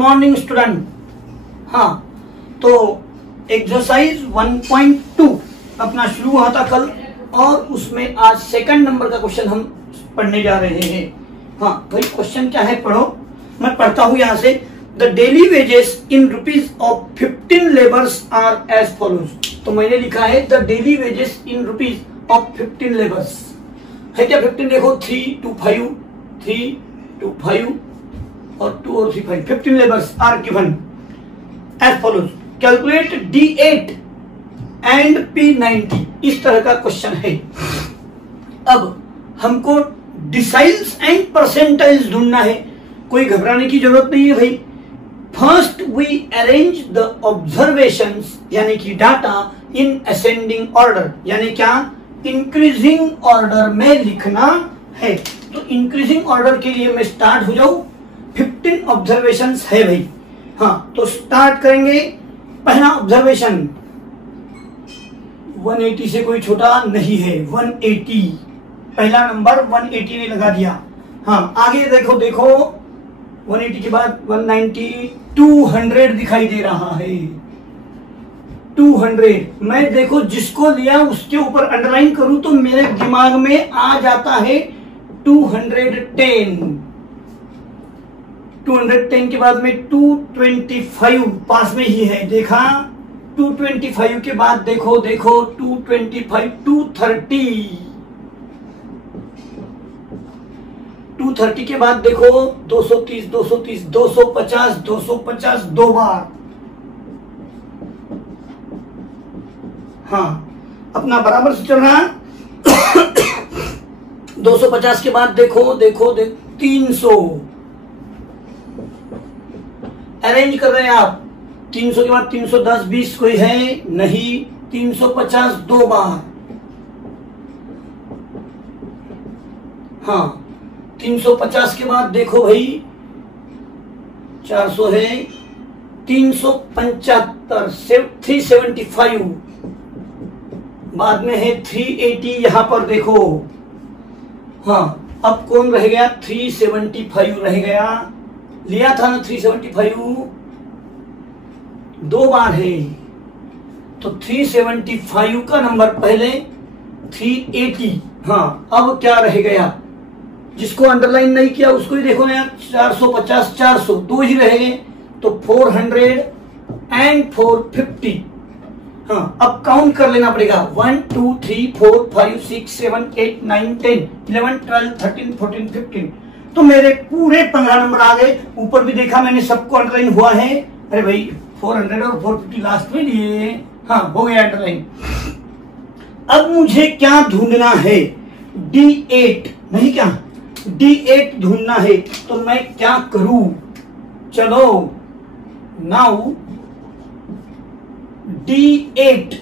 Morning student. हाँ, तो exercise 1.2 अपना शुरू हुआ था कल और उसमें आज सेकंड नंबर का क्वेश्चन हम पढ़ने जा रहे हैं। हाँ भाई, क्वेश्चन क्या है पढ़ो, मैं पढ़ता हूं यहां से। The daily wages in rupees of 15 labours are as follows. तो मैंने लिखा है the daily wages in rupees of 15 labours. है क्या 15? देखो 3 2 5 3 2 5 और 2 और 3 5 15 labours are given as follows. Calculate D8 and P90। इस तरह का क्वेश्चन है। अब हमको डिसाइल्स एंड परसेंटाइल्स ढूंढना है। कोई घबराने की जरूरत नहीं है भाई। First we arrange the observations यानी कि डाटा इन असेंडिंग ऑर्डर, यानी क्या इंक्रीजिंग ऑर्डर में लिखना है। तो इंक्रीजिंग ऑर्डर के लिए मैं स्टार्ट हो जाऊं। 15 ऑब्जर्वेशंस है भाई। हाँ, तो स्टार्ट करेंगे। पहला ऑब्जर्वेशन 180 से कोई छोटा नहीं है, 180 पहला नंबर 180 ने लगा दिया। हाँ, आगे देखो 180 के बाद 190 200 दिखाई दे रहा है। 200 मैं देखो जिसको लिया उसके ऊपर अंडरलाइन करूं तो मेरे दिमाग में आ जाता है 210। 210 के बाद में 225 पास में ही है, देखा। 225 के बाद देखो 225 230 के बाद देखो 230 250 दो बार। हाँ, अपना बराबर से चल रहा। 250 के बाद देखो 300 अरेंज कर रहे हैं आप। 300 के बाद 310 20 कोई है नहीं। 350 दो बार। हाँ, 350 के बाद देखो भाई 400 है। 375 375 बाद में है 380। यहां पर देखो। हाँ, अब कौन रह गया? 375 रह गया। लिया था ना 375 दो बार है, तो 375 का नंबर पहले 380। हाँ, अब क्या रह गया? जिसको अंडरलाइन नहीं किया उसको ही देखो ना यार। 450 400 दो ही रह गए, तो 400 एंड 450। हाँ, अब काउंट कर लेना पड़ेगा। 1 2 3 4 5 6 7 8 9 10 11 12 13 14 15। तो मेरे पूरे 15 नंबर आ गए। ऊपर भी देखा मैंने, सबको अंडरलाइन हुआ है। अरे भाई 400 और 450 लास्ट में लिए। हाँ, हो गया अंडरलाइन। अब मुझे क्या ढूंढना है? D8 नहीं, क्या D8 ढूंढना है। तो मैं क्या करूं? चलो, now D8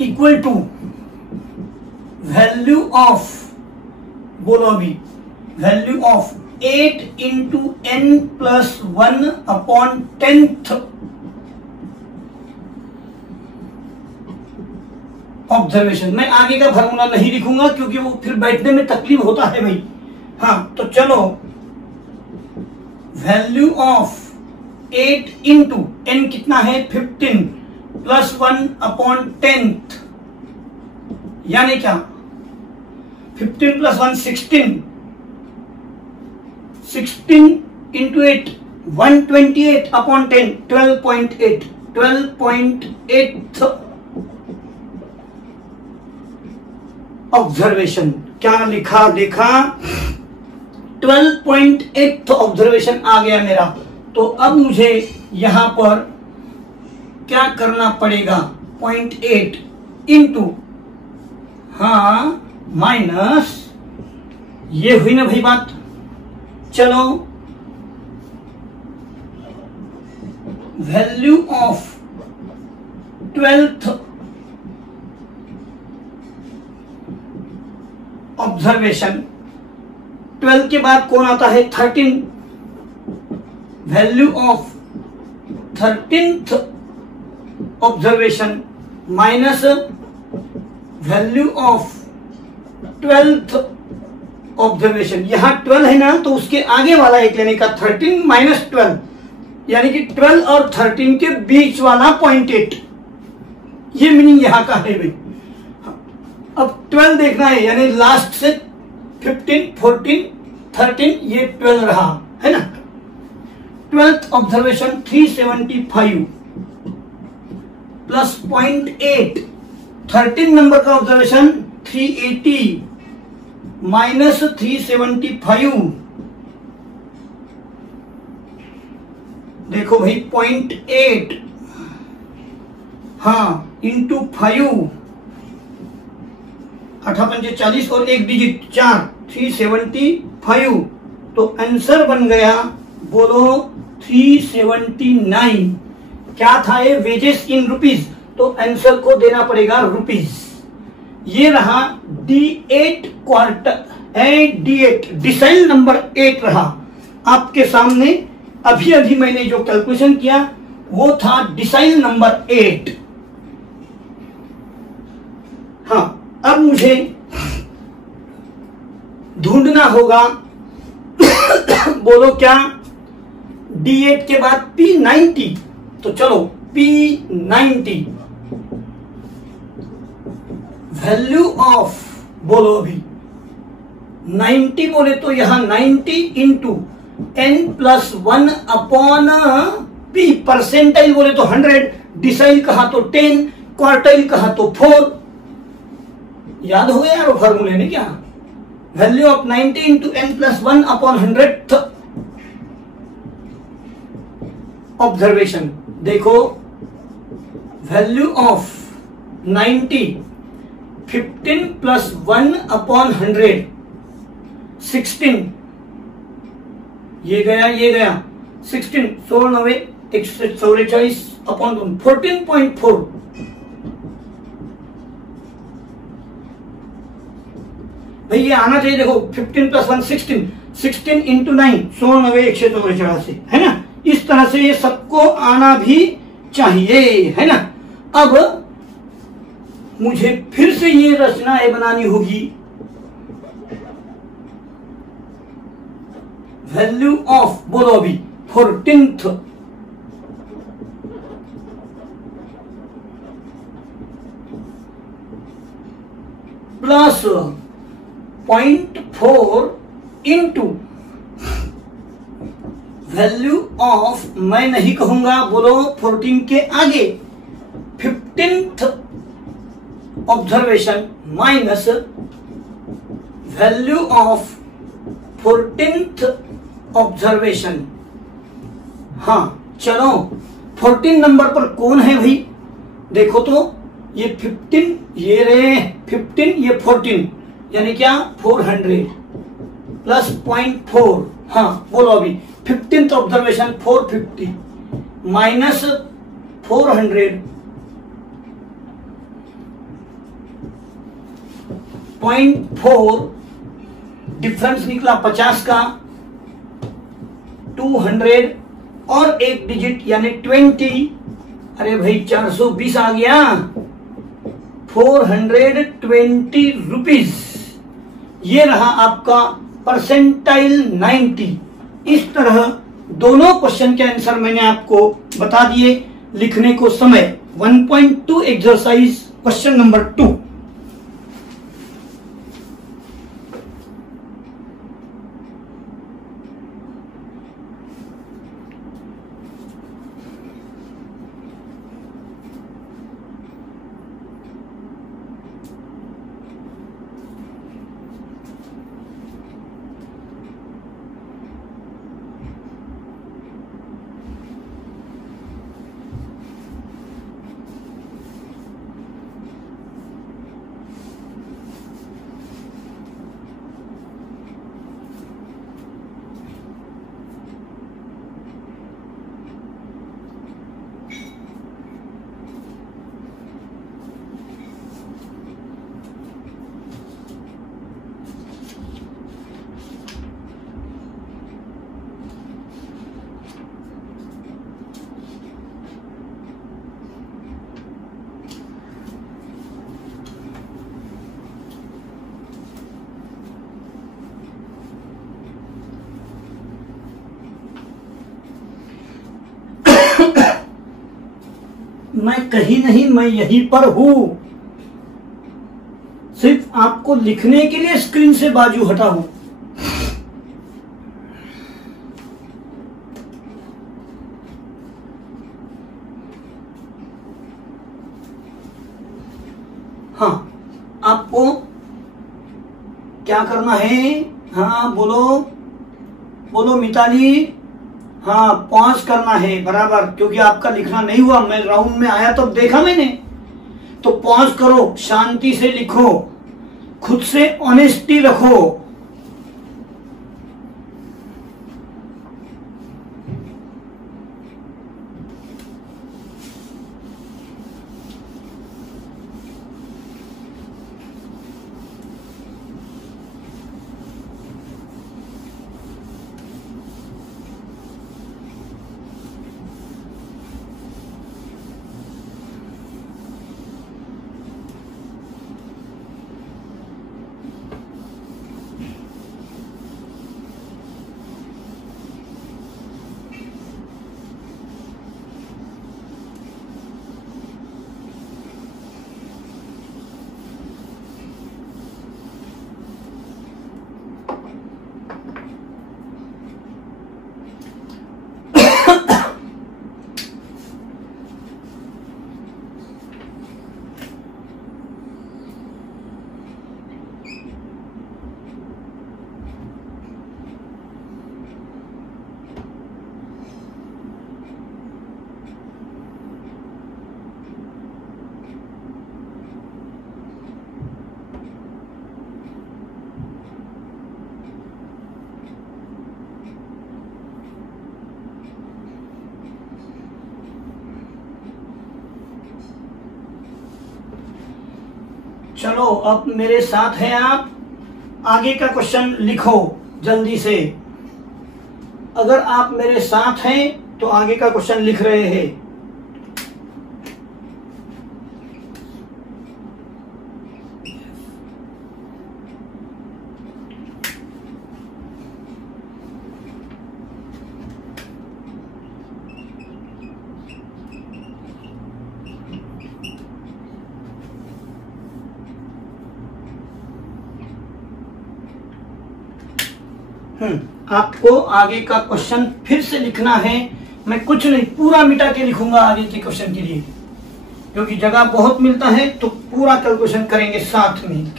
equal to value of, बोलो अभी, value of 8 into n plus 1 upon 10th observation. मैं आगे का फार्मूला नहीं लिखूंगा क्योंकि वो फिर बैठने में तकलीफ होता है भाई। हाँ, तो चलो, वैल्यू ऑफ 8 इंटू n कितना है? 15 प्लस 1 अपॉन 10th, यानी क्या? 15 प्लस 1 16 इंटू 8 128 अपॉन 10 12.8 ऑब्जर्वेशन। क्या लिखा देखा? 12.8 ऑब्जर्वेशन आ गया मेरा। तो अब मुझे यहां पर क्या करना पड़ेगा? 0.8 इंटू, हाँ, माइनस, ये हुई ना भाई बात। चलो, वैल्यू ऑफ 12th ऑब्जर्वेशन। 12 के बाद कौन आता है? 13। Value of 13th observation minus value of 12th observation. यहां 12 है ना, तो उसके आगे वाला एक लेने का 13 माइनस 12, यानी कि 12 और 13 के बीच वाला 0.8, ये मीनिंग यहां का है भाई। अब 12 देखना है, यानी लास्ट से 15, 14, 13, ये 12 रहा है ना। 12th ऑब्जर्वेशन 375 प्लस 0.8, 13 नंबर का ऑब्जर्वेशन 380 माइनस 375, देखो भाई 0.8, हाँ, इंटू 5, 8×5 = 40 और एक डिजिट 4, 375, तो आंसर बन गया, बोलो 379। क्या था ये? वेजेस इन रुपीज, तो आंसर को देना पड़ेगा रुपीज। ये रहा D8 quarter, D8 decile number 8 रहा आपके सामने। अभी अभी मैंने जो कैलकुलेशन किया वो था डिसाइल नंबर 8। हाँ, अब मुझे ढूंढना होगा बोलो क्या? D8 के बाद P90, तो चलो P90 वैल्यू ऑफ, बोलो अभी 90 बोले तो यहां 90 into n+1 upon P, percentile बोले तो 100, डिसाइल कहा तो 10, क्वार्टाइल कहा तो 4। याद हो गया यार वो फॉर्मूले ने क्या? Value of 90 into n+1 upon 100th observation. देखो वैल्यू ऑफ 90, 15 प्लस 1 अपॉन 100, 16, ये गया 16, 16 9 144 अपॉन 14.4। भाई ये आना चाहिए, देखो 15 प्लस 1 16, 16 इंटू 9, 16 9 184, है ना। इस तरह से ये सबको आना भी चाहिए, है ना। अब मुझे फिर से ये रचनाएं बनानी होगी। वैल्यू ऑफ, बोलो अभी 14th plus 0.4 into value of, मैं नहीं कहूंगा, बोलो 14 के आगे 15th observation minus value of 14th observation. हाँ चलो, 14 नंबर पर कौन है भाई? देखो तो ये 15, ये रहे 15, ये 14, यानी क्या 400 प्लस 0.4। हाँ बोलो अभी 15th ऑब्जर्वेशन 450 माइनस 400 0.4, डिफरेंस निकला 50 का, 200 और एक डिजिट यानी 20। अरे भाई 420 आ गया, 420 रुपीज। ये रहा आपका परसेंटाइल 90। इस तरह दोनों क्वेश्चन के आंसर मैंने आपको बता दिए। लिखने को समय 1.2 एक्सरसाइज क्वेश्चन नंबर 2। मैं कहीं नहीं, मैं यहीं पर हूं। सिर्फ आपको लिखने के लिए स्क्रीन से बाजू हटा हूं। हाँ, आपको क्या करना है? हाँ बोलो बोलो मिताली। हाँ, पॉज करना है बराबर, क्योंकि आपका लिखना नहीं हुआ। मैं राउंड में आया तो देखा मैंने, तो पॉज करो, शांति से लिखो, खुद से ऑनेस्टी रखो। चलो अब मेरे साथ हैं आप। आगे का क्वेश्चन लिखो जल्दी से। अगर आप मेरे साथ हैं तो आगे का क्वेश्चन लिख रहे हैं। आपको आगे का क्वेश्चन फिर से लिखना है। मैं कुछ नहीं, पूरा मिटा के लिखूंगा आगे के क्वेश्चन के लिए, क्योंकि जगह बहुत मिलता है, तो पूरा कैलकुलेशन करेंगे साथ में।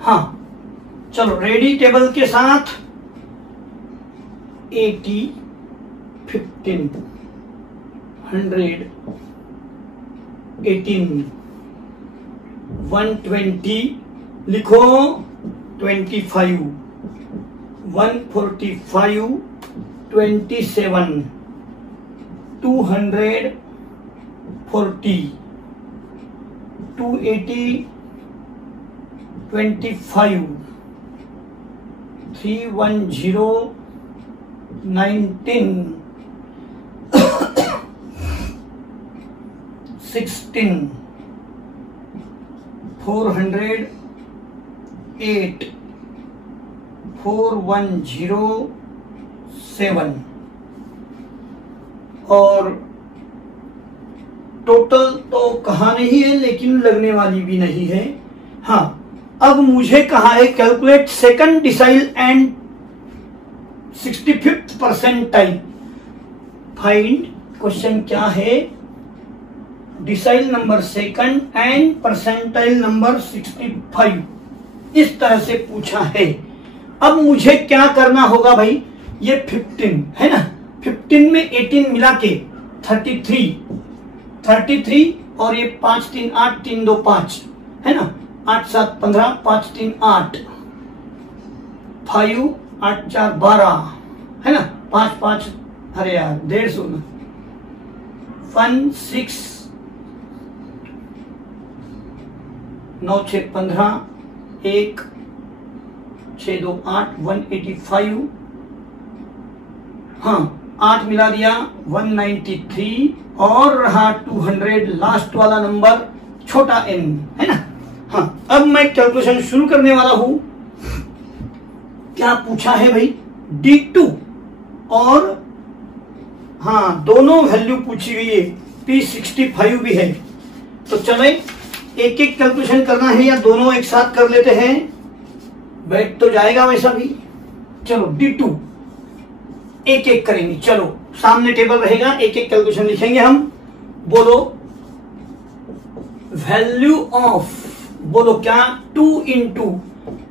हाँ चलो, रेडी टेबल के साथ 80, 15, 100, 18, 120 लिखो, 25, 145, 27, 240, 280, 25, 310, 19, 16, 408, 4107 और टोटल तो कहा नहीं है, लेकिन लगने वाली भी नहीं है। हाँ, अब मुझे कहा है calculate second decile and 65th percentile. Find, question क्या है, decile number second and percentile number 65, इस तरह से पूछा है। अब मुझे क्या करना होगा भाई, ये 15 है ना, 15 में 18 मिला के 33 और ये 5 3 8 3 2 5 है ना, 8 7 15, 5 3 8, 5 8 4 12 है ना, 5 5 अरे यार 150 1 6 9 6 15, 1 6 2 8, 185, हाँ 8 मिला दिया 193 और रहा 200, लास्ट वाला नंबर छोटा n है ना। हाँ, अब मैं कैलकुलेशन शुरू करने वाला हूं। क्या पूछा है भाई, D2 और हाँ दोनों वैल्यू पूछी गई है, P65 भी है। तो चले एक एक कैलकुलेशन करना है या दोनों एक साथ कर लेते हैं, बैठ तो जाएगा वैसा भी। चलो D2 एक एक करेंगे, चलो सामने टेबल रहेगा, एक एक कैलकुलेशन लिखेंगे हम। बोलो वैल्यू ऑफ, बोलो क्या, 2 इंटू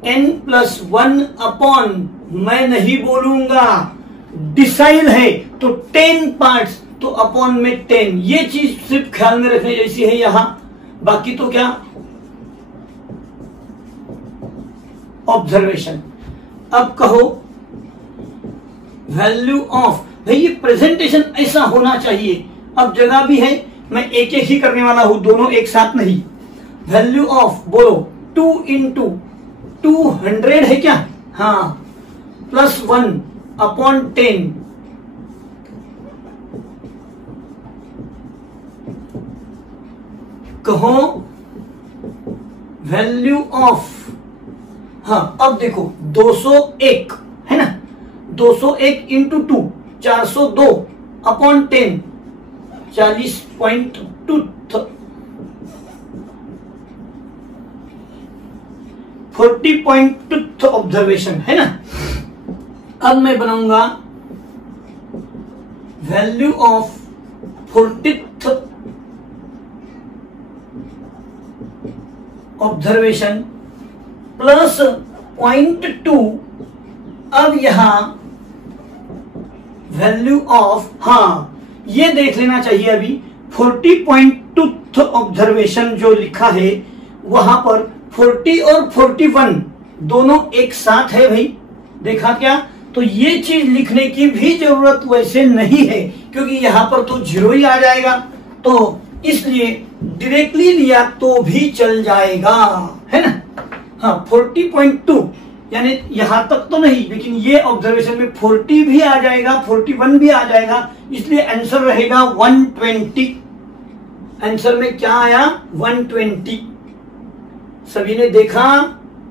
n+1 अपॉन, मैं नहीं बोलूंगा, डिसाइल है तो 10 पार्ट्स, तो अपॉन में 10, ये चीज सिर्फ ख्याल में रखने जैसी है यहां, बाकी तो क्या ऑब्जर्वेशन। अब कहो वैल्यू ऑफ, भाई ये प्रेजेंटेशन ऐसा होना चाहिए। अब जगह भी है, मैं एक एक ही करने वाला हूं, दोनों एक साथ नहीं। वैल्यू ऑफ बोलो 2 इंटू 200 है क्या, हाँ, +1 अपॉन 10, कहो वैल्यू ऑफ, हाँ अब देखो 201 है ना, 201 इंटू 2 402 अपॉन 10 40.2 40.2 ऑब्जर्वेशन है ना। अब मैं बनाऊंगा value of 40th observation plus 0.2। अब यहां वैल्यू ऑफ, हाँ ये देख लेना चाहिए अभी 40.2 ऑब्जर्वेशन जो लिखा है वहां पर 40 और 41 दोनों एक साथ है भाई, देखा क्या। तो ये चीज लिखने की भी जरूरत वैसे नहीं है क्योंकि यहां पर तो 0 ही आ जाएगा, तो इसलिए डायरेक्टली लिया तो भी चल जाएगा, है ना। हाँ 40.2 यानी यहां तक तो नहीं, लेकिन ये ऑब्जर्वेशन में 40 भी आ जाएगा, 41 भी आ जाएगा, इसलिए आंसर रहेगा 120। आंसर में क्या आया 120। सभी ने देखा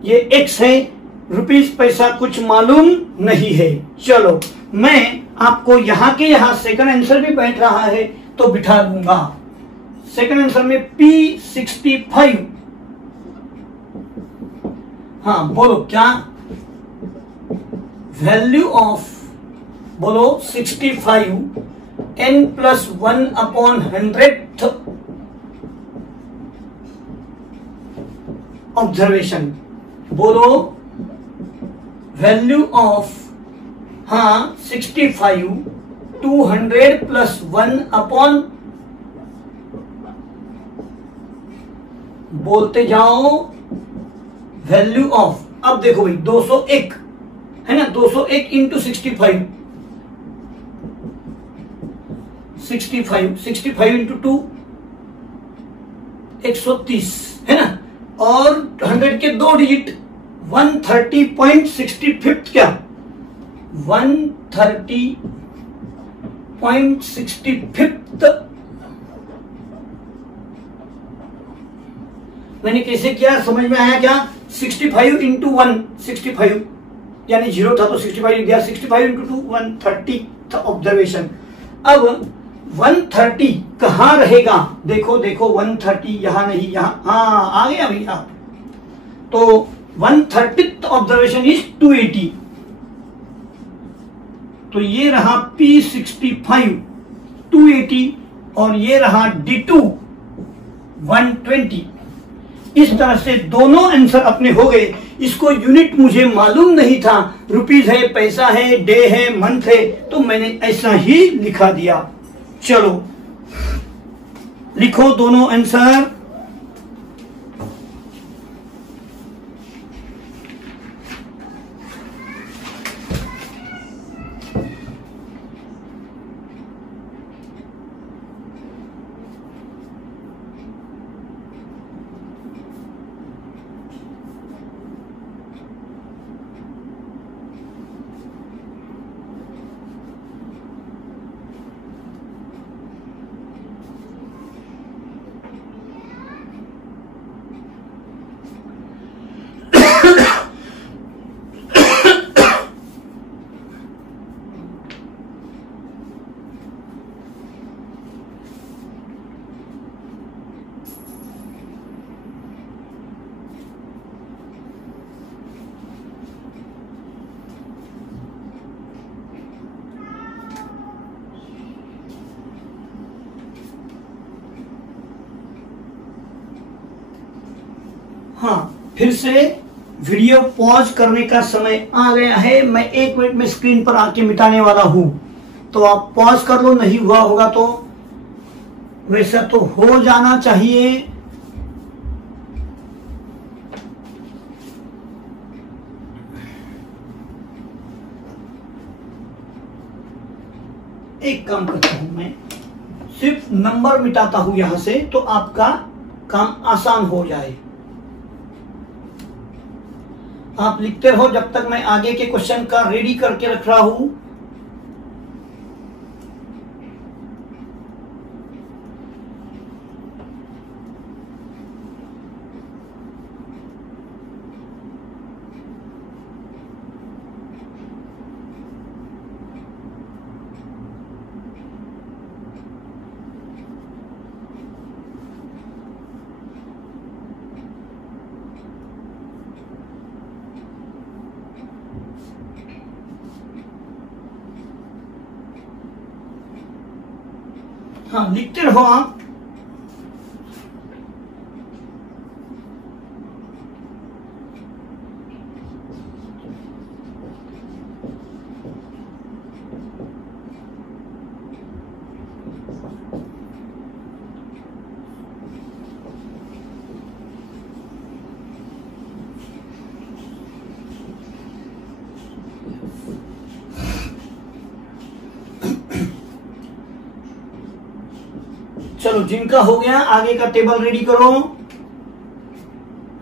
ये x है, रुपीस पैसा कुछ मालूम नहीं है। चलो मैं आपको यहां के यहां सेकंड आंसर भी बैठ रहा है तो बिठा दूंगा। सेकंड आंसर में P65, हाँ बोलो क्या, वैल्यू ऑफ बोलो 65 n+1 अपॉन 100th ऑब्जर्वेशन। बोलो वैल्यू ऑफ, हाँ 65 200 प्लस 1 अपॉन, बोलते जाओ वैल्यू ऑफ। अब देखो भाई 201 है ना, 201 इंटू 65, 65 इंटू 2 130 है ना, और 100 के 2 डिजिट 130.65 क्या 130.65। मैंने कैसे किया समझ में आया क्या, 65 इंटू 1 65 यानी 0 था तो 65 लिख दिया, 65 इंटू 2 130 था ऑब्जर्वेशन। अब 130 कहां रहेगा, देखो देखो 130 यहां नहीं, यहां, हाँ आ गया भैया। तो 130th ऑब्जर्वेशन इज 280, तो ये रहा P65 280 और ये रहा D2 120। इस तरह से दोनों आंसर अपने हो गए। इसको यूनिट मुझे मालूम नहीं था, रुपीज है, पैसा है, डे है, मंथ है, तो मैंने ऐसा ही लिखा दिया। चलो लिखो दोनों आंसर। फिर से वीडियो पॉज करने का समय आ गया है। मैं 1 मिनट में स्क्रीन पर आके मिटाने वाला हूं, तो आप पॉज कर लो। नहीं हुआ होगा तो वैसा तो हो जाना चाहिए। एक काम करता हूं, मैं सिर्फ नंबर मिटाता हूं यहां से, तो आपका काम आसान हो जाए। आप लिखते रहो जब तक मैं आगे के क्वेश्चन का रेडी करके रख रहा हूं। हाँ, लिखते रहो आप। चलो, जिनका हो गया आगे का टेबल रेडी करो।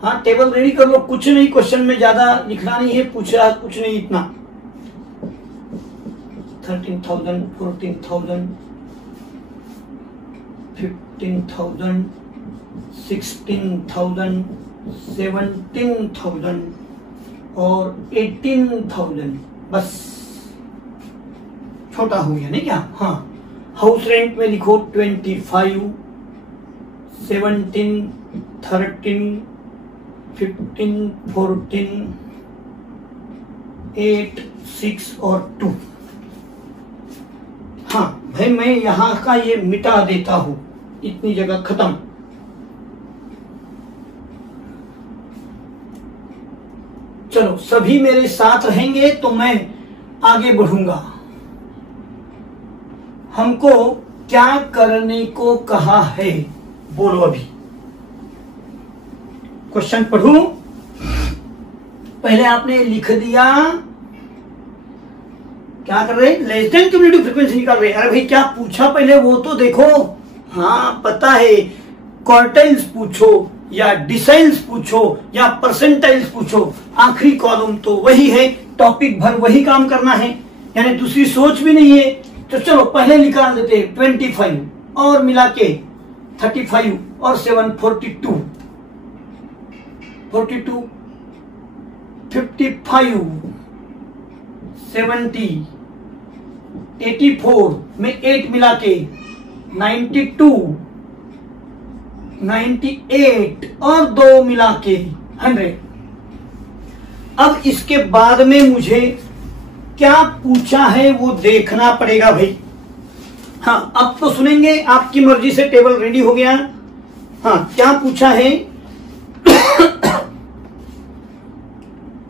हाँ, टेबल रेडी कर लो। कुछ नहीं, क्वेश्चन में ज्यादा लिखना नहीं है, पूछा कुछ नहीं इतना। 13,000, 14,000, 15,000, 16,000, 17,000 और 18,000। बस छोटा हो गया नहीं क्या? हाँ, हाउस रेंट में लिखो 25, 17, 13, 15, 14, 8, 6 और 2। हाँ भाई, मैं यहां का ये मिटा देता हूं, इतनी जगह खत्म। चलो, सभी मेरे साथ रहेंगे तो मैं आगे बढ़ूंगा। हमको क्या करने को कहा है, बोलो अभी। क्वेश्चन पढ़ूं? पहले आपने लिख दिया। क्या कर रहे? लेस देन क्यूमुलेटिव फ्रीक्वेंसी निकाल रहे। अरे भाई, क्या पूछा पहले वो तो देखो। हाँ, पता है। क्वार्टाइल्स पूछो या डिसाइल्स पूछो या परसेंटाइल्स पूछो, आखिरी कॉलम तो वही है, टॉपिक भर वही काम करना है, यानी दूसरी सोच भी नहीं है। तो चलो पहले निकाल देते हैं। 25 और मिला के 35 और 7 42, 42, 55, 70, 84 में 8 मिला के 92, 98 और 2 मिला के 100। अब इसके बाद में मुझे क्या पूछा है वो देखना पड़ेगा भाई। हाँ, अब तो सुनेंगे, आपकी मर्जी से टेबल रेडी हो गया। हाँ, क्या पूछा है?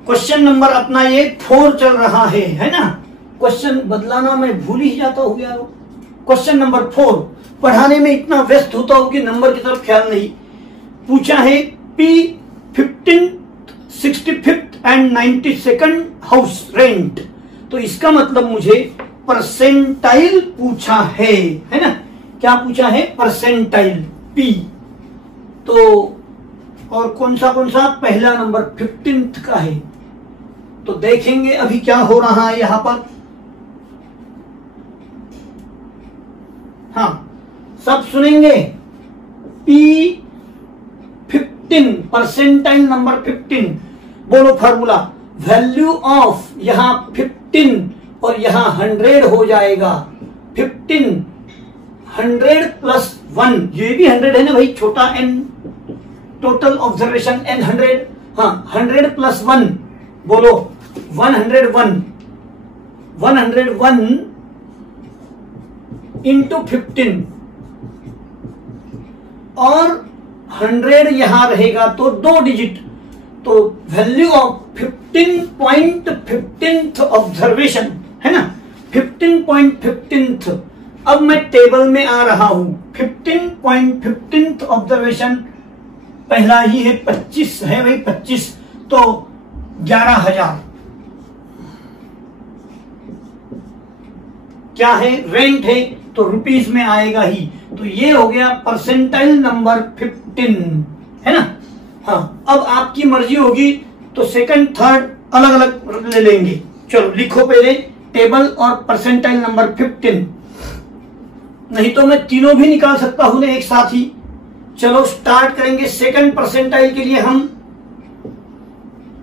क्वेश्चन नंबर अपना ये 4 चल रहा है ना? क्वेश्चन बदलाना मैं भूल ही जाता हूँ यार। क्वेश्चन नंबर 4 पढ़ाने में इतना व्यस्त होता हूं कि नंबर की तरफ ख्याल नहीं। पूछा है P15, 65 एंड 92 हाउस रेंट। तो इसका मतलब मुझे परसेंटाइल पूछा है ना? क्या पूछा है? Percentile P। तो और कौन सा पहला नंबर 15th का है। तो देखेंगे अभी क्या हो रहा है यहां पर। हाँ, सब सुनेंगे। P15 percentile number 15। बोलो फॉर्मूला। वैल्यू ऑफ यहां 15 और यहां 100 हो जाएगा। 15 100 प्लस 1, ये भी 100 है ना भाई, छोटा n। Total observation n 100। हाँ, 100 प्लस 1 बोलो 101। 101 इंटू 15 और 100 यहां रहेगा तो 2 डिजिट तो वैल्यू ऑफ 15.15th ऑब्जर्वेशन है ना, 15.15th। अब मैं टेबल में आ रहा हूं, 15.15th ऑब्जर्वेशन पहला ही है 25 है भाई, 25 तो 11,000 क्या है, रेंट है तो रुपीस में आएगा ही। तो ये हो गया परसेंटाइल नंबर 15 है ना। हाँ, अब आपकी मर्जी होगी तो सेकंड थर्ड अलग अलग ले लेंगे। चलो लिखो पहले टेबल और परसेंटाइल नंबर 15, नहीं तो मैं तीनों भी निकाल सकता हूं एक साथ ही। चलो स्टार्ट करेंगे सेकंड परसेंटाइल के लिए। हम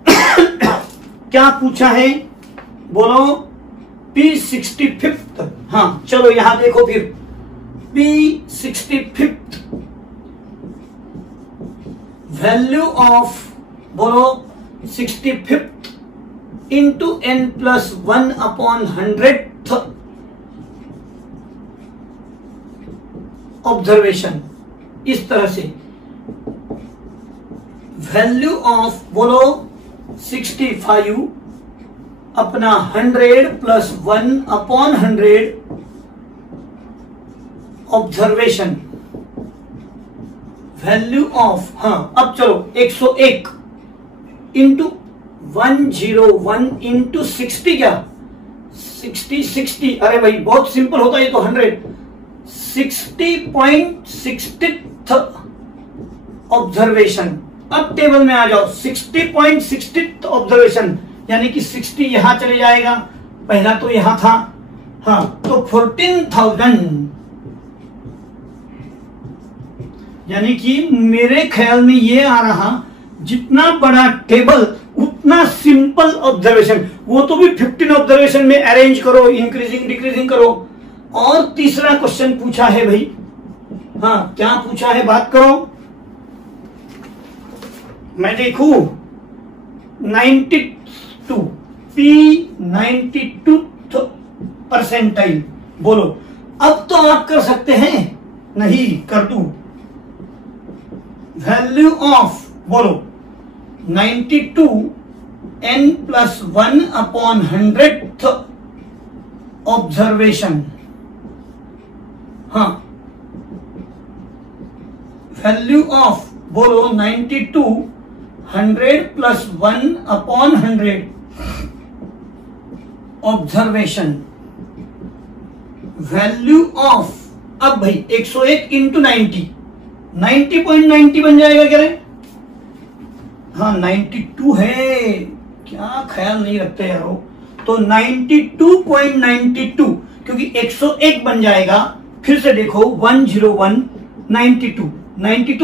क्या पूछा है बोलो, P65। हाँ चलो यहां देखो फिर, P65 वैल्यू ऑफ बोलो 65 इंटू n+1/100th ऑब्जर्वेशन। इस तरह से वैल्यू ऑफ बोलो 65 अपना 100 + 1/100 ऑब्जर्वेशन, वैल्यू ऑफ, हाँ अब चलो 101 इंटू 101 इंटू 60 क्या 60, अरे भाई बहुत सिंपल होता है ये तो 100, 60.60th ऑब्जर्वेशन। अब टेबल में आ जाओ, 60.60th ऑब्जर्वेशन यानी कि 60 यहां चले जाएगा, पहला तो यहां था। हाँ तो 14,000 यानी कि मेरे ख्याल में ये आ रहा, जितना बड़ा टेबल उतना सिंपल ऑब्जर्वेशन, वो तो भी 15 ऑब्जर्वेशन में अरेंज करो, इंक्रीजिंग डिक्रीजिंग करो। और तीसरा क्वेश्चन पूछा है भाई, हाँ क्या पूछा है बात करो, मैं देखू 92 P92 परसेंटाइल बोलो। अब तो आप कर सकते हैं, नहीं कर दूं, वैल्यू ऑफ बोलो 92 n+1/100th ऑब्जर्वेशन। हाँ वैल्यू ऑफ बोलो 92 100 + 1/100 ऑब्जर्वेशन, वैल्यू ऑफ, अब भाई 101 इंटू 90.90 बन जाएगा क्या रे? हाँ 92 है, क्या ख्याल नहीं रखते यारो। तो 92.92 क्योंकि 101 बन जाएगा, फिर से देखो 101 92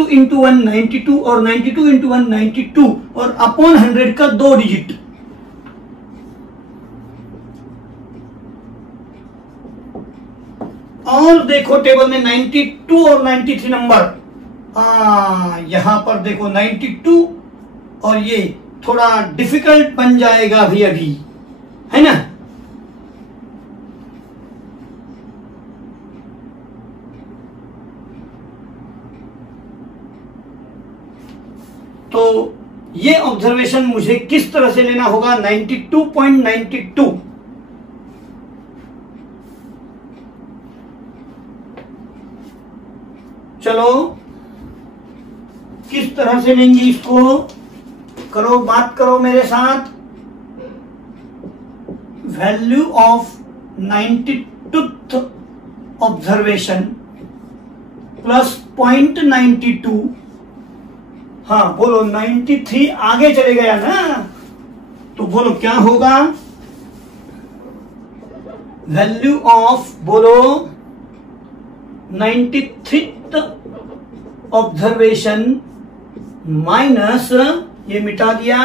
इंटू 1 92 और 92 इंटू 1 92 और अपॉन 100 का 2 डिजिट। और देखो टेबल में 92 और 93 नंबर, यहां पर देखो 92 और ये थोड़ा डिफिकल्ट बन जाएगा अभी है ना। तो ये ऑब्जर्वेशन मुझे किस तरह से लेना होगा, 92.92 चलो किस तरह से लेंगे इसको, करो बात करो मेरे साथ। Value of 92th observation plus 0.92, हाँ बोलो 93 आगे चले गया ना, तो बोलो क्या होगा, वैल्यू ऑफ बोलो 93th ऑब्जर्वेशन माइनस, ये मिटा दिया,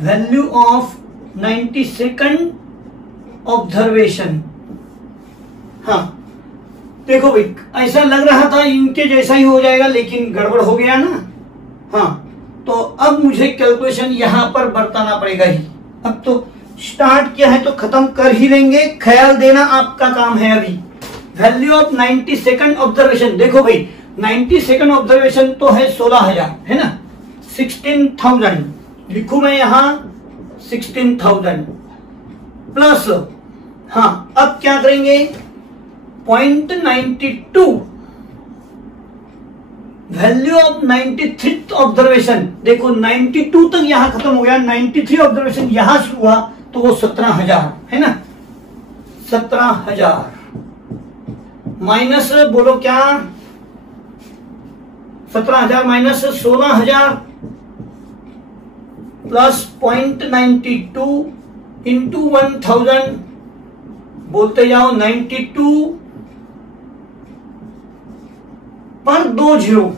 वैल्यू ऑफ 92nd ऑब्जर्वेशन। हाँ देखो भाई ऐसा लग रहा था इनके जैसा ही हो जाएगा, लेकिन गड़बड़ हो गया ना। हाँ तो अब मुझे कैलकुलेशन यहां पर बरताना पड़ेगा ही। अब तो स्टार्ट किया है तो खत्म कर ही लेंगे, ख्याल देना आपका काम है। अभी वैल्यू ऑफ 92nd ऑब्जर्वेशन, देखो भाई 92nd ऑब्जर्वेशन तो है 16,000 है ना, 16,000 लिखूं मैं यहां 16,000 प्लस, हाँ अब क्या करेंगे 0.92 वैल्यू ऑफ 93 ऑब्जर्वेशन। देखो 92 तक यहां खत्म हो गया, 93 ऑब्जर्वेशन यहां शुरू हुआ तो वो 17,000 है ना। 17,000 माइनस बोलो क्या, 17,000 माइनस 16,000 प्लस 0.92 इंटू 1000, बोलते जाओ 92 पर 2 जीरो,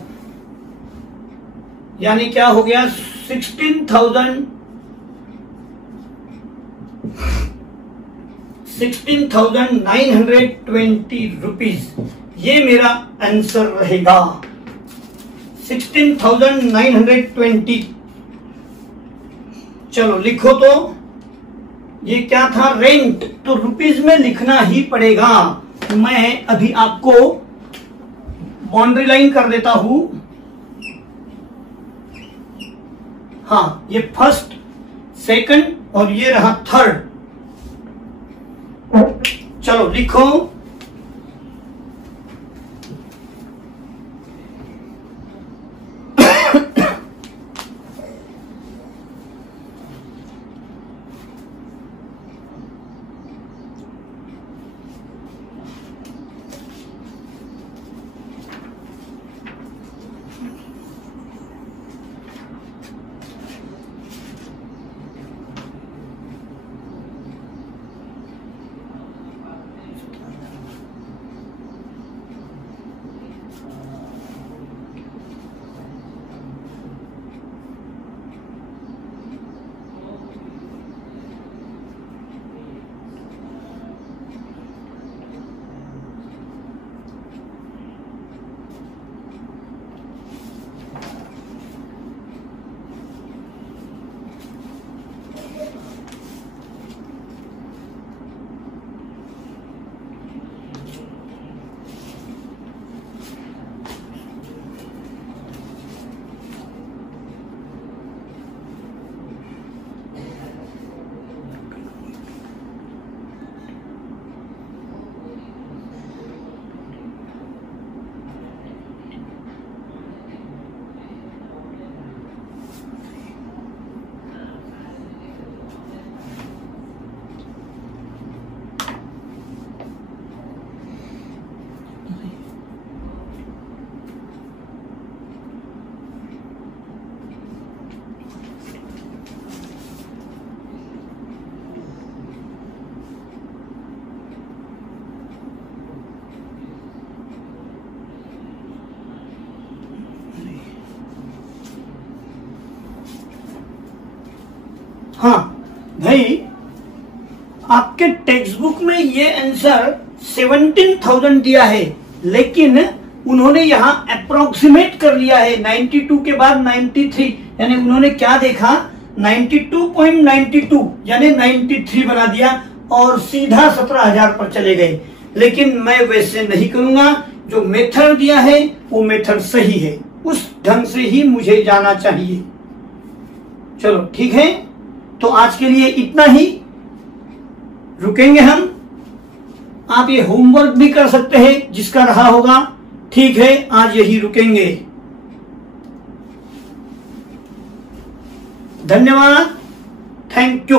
यानी क्या हो गया 16,920 रुपीज। ये मेरा आंसर रहेगा 16,920। चलो लिखो तो, ये क्या था रेंट, तो रुपीज में लिखना ही पड़ेगा। मैं अभी आपको बाउंड्री लाइन कर देता हूं। हाँ ये फर्स्ट, सेकंड और ये रहा थर्ड। चलो लिखो हाँ भाई, आपके टेक्स्ट बुक में ये आंसर 17,000 दिया है, लेकिन उन्होंने यहाँ अप्रोक्सीमेट कर लिया है 92 के बाद 93, यानी उन्होंने क्या देखा 92.92 यानी 93 बना दिया और सीधा 17,000 पर चले गए। लेकिन मैं वैसे नहीं करूंगा, जो मेथड दिया है वो मेथड सही है, उस ढंग से ही मुझे जाना चाहिए। चलो ठीक है, तो आज के लिए इतना ही, रुकेंगे हम। आप ये होमवर्क भी कर सकते हैं जिसका रहा होगा, ठीक है आज यही रुकेंगे। धन्यवाद, थैंक यू।